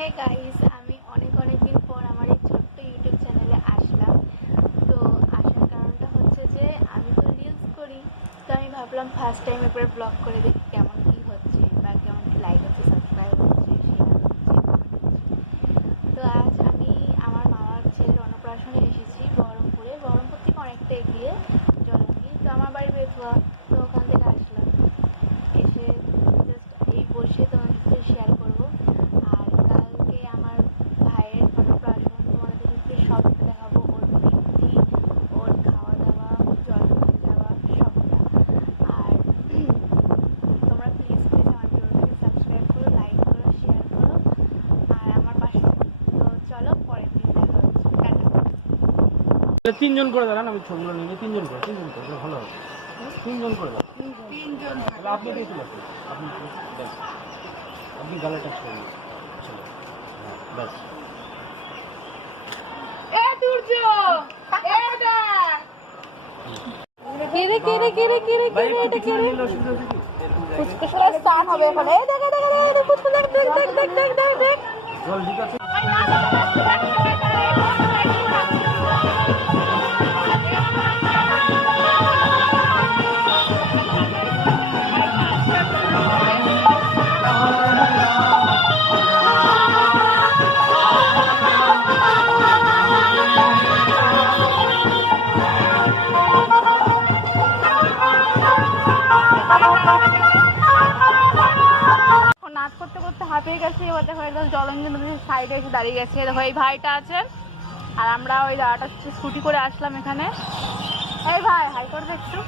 Hey guys, আমি অনেক দিন পর আমার এই ছোট্ট ইউটিউব চ্যানেলে আসলাম। তো আসার কারণটা হচ্ছে যে আমি তো রিলস করি, তো আমি ভাবলাম ফার্স্ট টাইম এরপরে ব্লগ করে দেখি কেমন কী হচ্ছে বা কেমন লাইক হচ্ছে, সাবস্ক্রাইব হচ্ছে, শেয়ার হচ্ছে, কমেন্ট হচ্ছে। তো আজ আমি আমার মামার ছেলের অন্নপ্রাশনে এসেছি বহরমপুর থেকে অনেকটা এগিয়ে জলঙ্গি। তো আমার বাড়ি বেথুয়া, তো ওখান থেকে আসলাম। এসে জাস্ট এই বসে তোমাদের সাথে শেয়ার করবো। আর কালকে আমার ভাইয়ের অন্নপ্রাশন, তোমাদেরকে সব দেখাবো, ওর বৃদ্ধি, ওর খাওয়া দাওয়া, জলঙ্গি যাওয়া, সবটা। আর তোমরা প্লিজ আমার ভিডিওটাকে সাবস্ক্রাইব করো, লাইক করো, শেয়ার করো আর আমার পাশে থেকো। তো চলো, পরের দিন দেখা হচ্ছে। টাটা। তিনজন করে দাঁড়ান, আমি ছবিগুলো নিয়ে তিনজন করে ভালো হবে। তিনজন করে দাঁড়ান, তাহলে আপনি দিয়ে চলে আসুন। আপনি গালাটা ছবি চলো, ব্যাস। জল ঠিক আছে। নাচ করতে করতে হাঁপিয়ে গেছে। এবার দেখো একদম জলঙ্গি নদীর সাইডে এসে দাঁড়িয়ে গেছে। দেখো এই ভাইটা আছেন, আর আমরা ওই দাঁড়াটা স্কুটি করে আসলাম এখানে। এই ভাই, হাই করে দেখছো?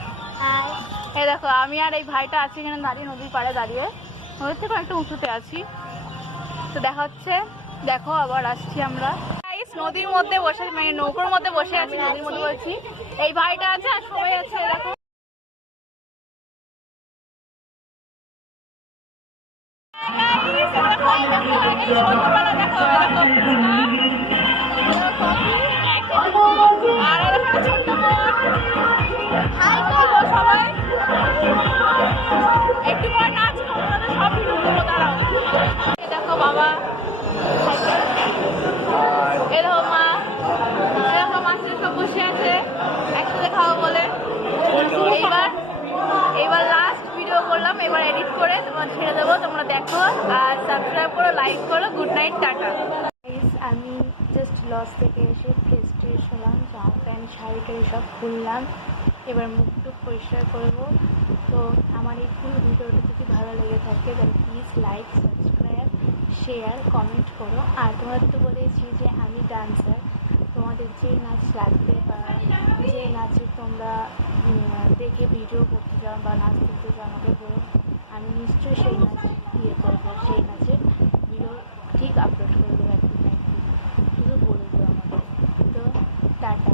এই দেখো আমি আর এই ভাইটা আছি এখানে দাঁড়িয়ে, নদীর পাড়ে দাঁড়িয়ে, নদীর থেকে একটু উঁচুতে আছি। তো দেখা হচ্ছে, দেখো আবার আসছি আমরা। নদীর মধ্যে বসে, মানে নৌকোর মধ্যে বসে আছি, নদীর মধ্যে বসছি। এই ভাইটা আছে আর সবাই আছে, দেখো। দেখো বাবা, এরকম মা, এরকম মাছের সব বসে আছে একসাথে খাওয়া বলে। এইবার লাস্ট ভিডিও করলাম, এবার এডিট করে তোমার ছেড়ে দেবো, তোমরা দেখো আর সাবস্ক্রাইব করো, লাইক করো। Good night, tata. আমি জাস্ট লস থেকে এসে ফ্রেশ ট্রেশ হলাম, জামা প্যান্ট শাড়ি টাড়ি সব খুললাম। এবার মুখ টুক পরিষ্কার করবো। তো আমার এই ফুল ভিডিওটা যদি ভালো লেগে থাকে তাহলে please like, subscribe, share, comment করো। আর তোমাদের তো বলেছি যে আমি ডান্সার, তোমাদের যে নাচ লাগবে বা যে নাচে তোমরা দেখে ভিডিও করতে চাও বা নাচ করতে চাও আমাকে বলো, আমি নিশ্চয়ই সেই নাচ করবো, সেই নাচের ভিডিও ঠিক আপলোড করে দেবো একদিন না একদিন, শুধু বলে দেবো আমাকে। তো টাটা।